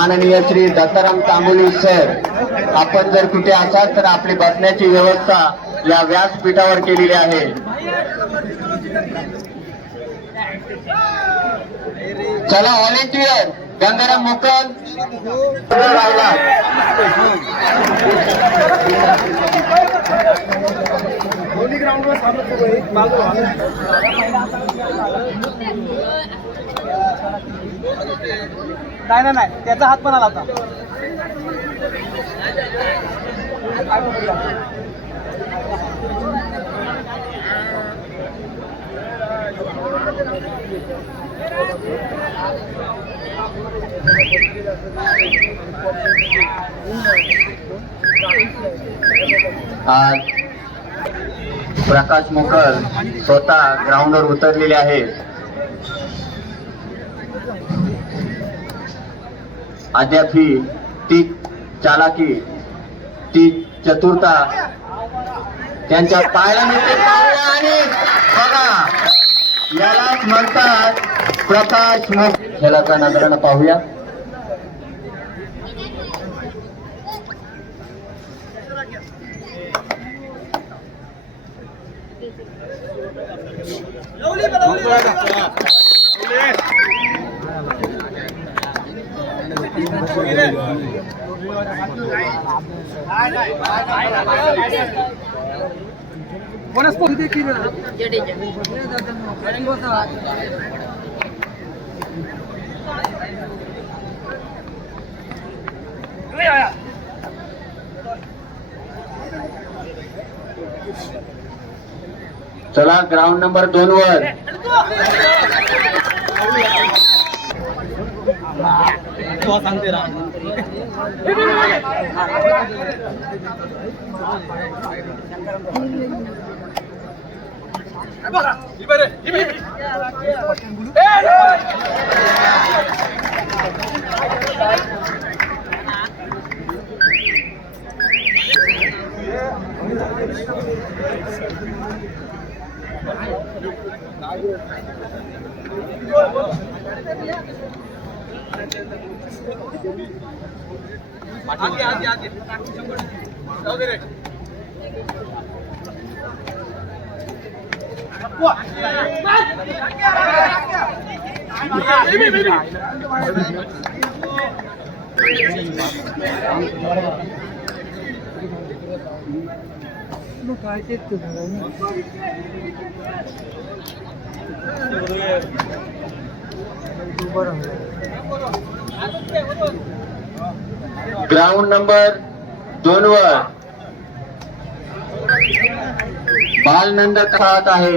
माननीय श्री दत्ताराम तांबोली सर आपण जर कुठे असाल तर आपली बसण्याची व्यवस्था या व्यासपीठावर केलेली आहे. चला व्हॉलेंटियर गंगाराम मोकल. राहिला दोन्ही ग्राउंडवर थांबत सुरू आहे बाजूला नाही नाही नाही. त्याचा हात पण आला होता. आज प्रकाश मोकल स्वतः ग्राउंडवर उतरलेले आहेत. अद्याप ही ती चालाकी ती चतुरता त्यांच्या पाहायला मिळते आणि बघा यालाच म्हणतात प्रकाश मोक खेळाचा नजरानं पाहूया. चला ग्राउंड नंबर दोन वर. सांगते राम आगे आगे आगे जाऊ दे रे काय ते ग्राउंड नंबर दोन वर बालनंद खात आहे.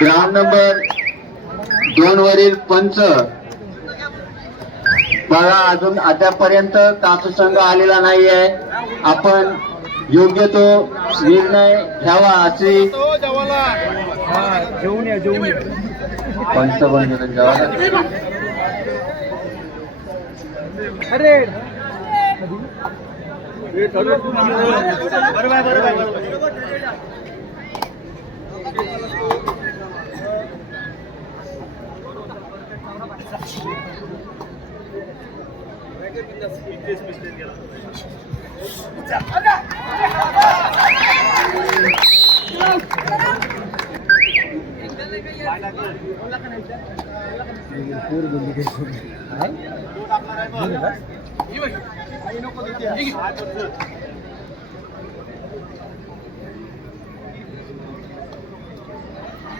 ग्राउंड नंबर दोन वरील पंच. बघा अजून अद्यापर्यंत कासू संघ आलेला नाहीये. आपण योग्य तो निर्णय घ्यावा अशी ಹಾಯ್ ಏನು ಕೊಡ್ತೀಯಾ ಹೀಗೆ ಆಯ್ತು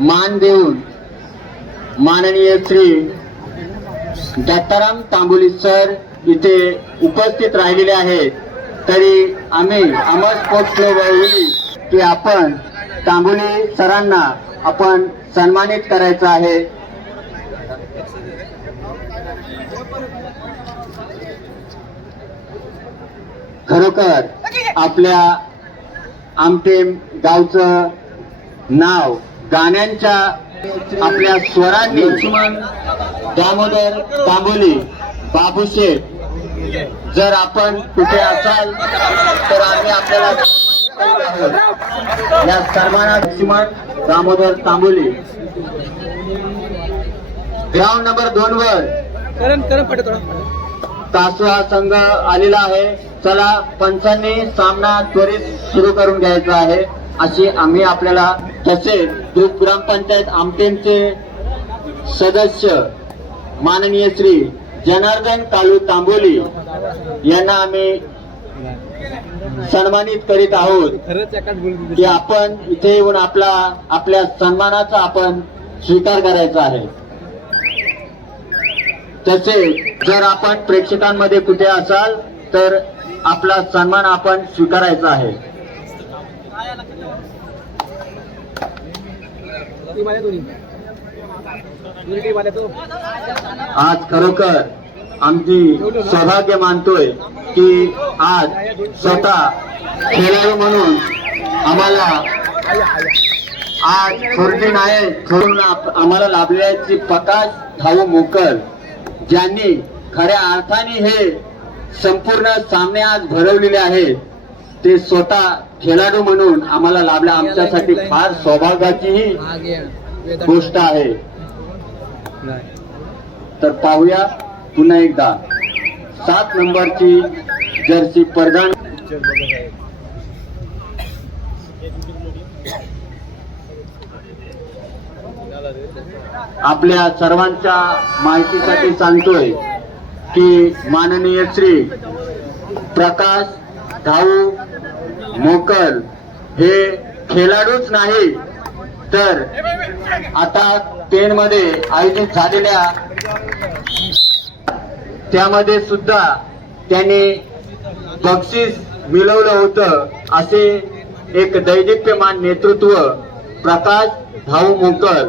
मान देऊन माननीय श्री दत्ताराम तांबोली सर इथे उपस्थित राहिलेले आहेत. तरी आम्ही अमर स्पोर्ट्स क्लब की आपण तांबोली सरांना आपण सन्मानित करायचं आहे. खरोखर आपल्या आमटेम गावचं नाव गाण्यांच्या आपल्या स्वरांनी दामोदर तांबोली बाबूशेठ जर आपण कुठे असाल तर आम्ही आपल्याला या सर्वांना लक्ष्मण दामोदर तांबोली. ग्राउंड नंबर दोन वर. तासू हा संघ आलेला आहे. चला पंचांनी सामना त्वरित सुरू करून घ्यायचा आहे. अशी आम्ही आपल्याला तसेच ग्रुप ग्रामपंचायत आमटेमचे सदस्य माननीय श्री जनार्दन कालू तांबोली यांना आम्ही सन्मानित करीत आहोत. की आपण इथे येऊन आपला आपल्या सन्मानाचा आपण स्वीकार करायचा आहे. तसेच जर आपण प्रेक्षकांमध्ये कुठे असाल तर आपला सन्मान आपण स्वीकारायचा आहे आल्या दोन्ही दोन्ही टीम आल्या तो आज खरोखर आमची सौभाग्य मानतोय की आज स्वतः खेळाडू म्हणून आम्हाला आज थोरली नायक थोरून आम्हाला लाभल्याची प्रकाश धाऊ मोकर ज्यांनी खऱ्या अर्थाने हे संपूर्ण सामने आज भरवलेले आहेत ते स्वतः खेळाडू म्हणून आम्हाला लाभल्या आमच्यासाठी फार सौभाग्याची ही गोष्ट आहे. तर पाहूया पुन्हा एकदा. सात नंबरची जर्सी परदान आपल्या सर्वांच्या माहितीसाठी सांगतोय की माननीय श्री प्रकाश धाऊ मोकल हे खेळाडूच नाही तर आता टेनमध्ये आयोजित झालेल्या त्यामध्ये सुद्धा त्याने बक्षीस मिळवलं होतं असे एक दैदिप्यमान नेतृत्व प्रकाश भाऊ मोकर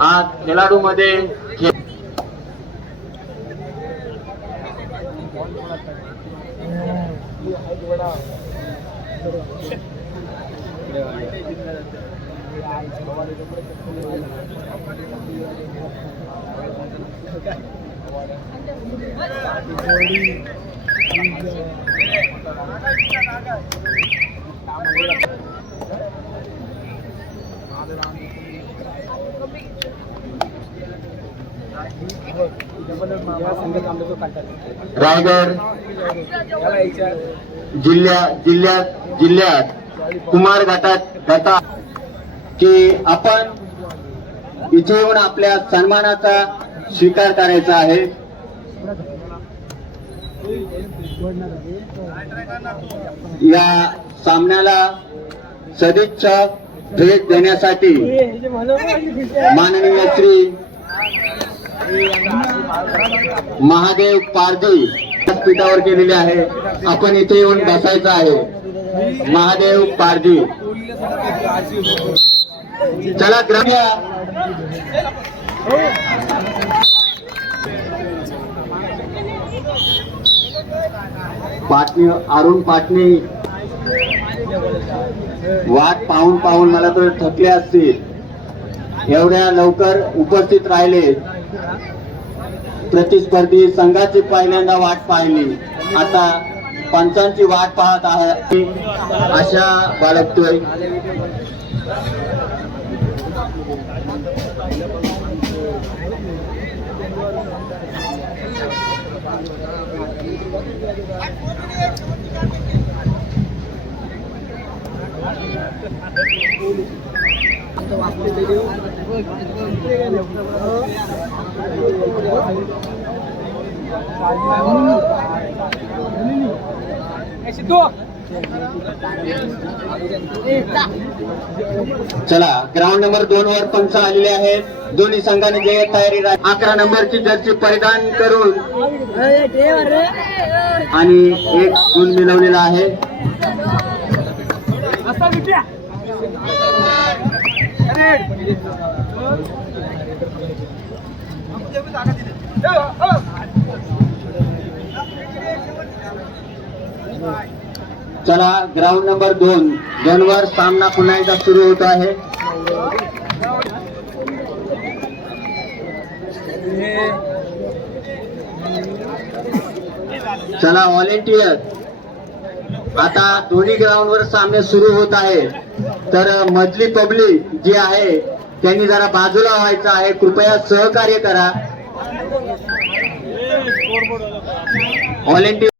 आज खेळाडूमध्ये रायगड जिल्ह्या जिल्ह्यात जिल्ह्यात कुमार घाटात घाटा की आपण इथे येऊन आपल्या सन्मानाचा स्वीकार करायचा आहे. या सामन्याला सदिच्छा भेट देण्यासाठी माननीय श्री महादेव पारधी व्यासपीठावर केलेले आहे. आपण इथे येऊन बसायचं आहे. महादेव पारधी. चला ग्राम्य पाटणी अरुण पाटणी. वाट पाहून पाहून मला तर थकले असतील. एवढ्या लवकर उपस्थित राहिले. प्रतिस्पर्धी संघाची पहिल्यांदा वाट पाहिली. आता पंचांची वाट पाहत आहे. अशा बाळगतोय. सिद्धू चला ग्राउंड नंबर दोन वर पंच आलेले आहेत. दोन्ही संघाने जे तयारी अकरा नंबरची जर्सी परिधान करून आणि एक गुण मिळवलेला आहे. असा चला ग्राउंड नंबर दोन. दोन वर सामना पुन्हा एकदा सुरू होत आहे. चला व्हॉलेंटियर आता दोन्ही ग्राउंड वर सामने सुरू होत आहे. तर मधली पब्लिक जी आहे त्यांनी जरा बाजूला व्हायचं आहे. कृपया सहकार्य करा. व्हॉलेंटियर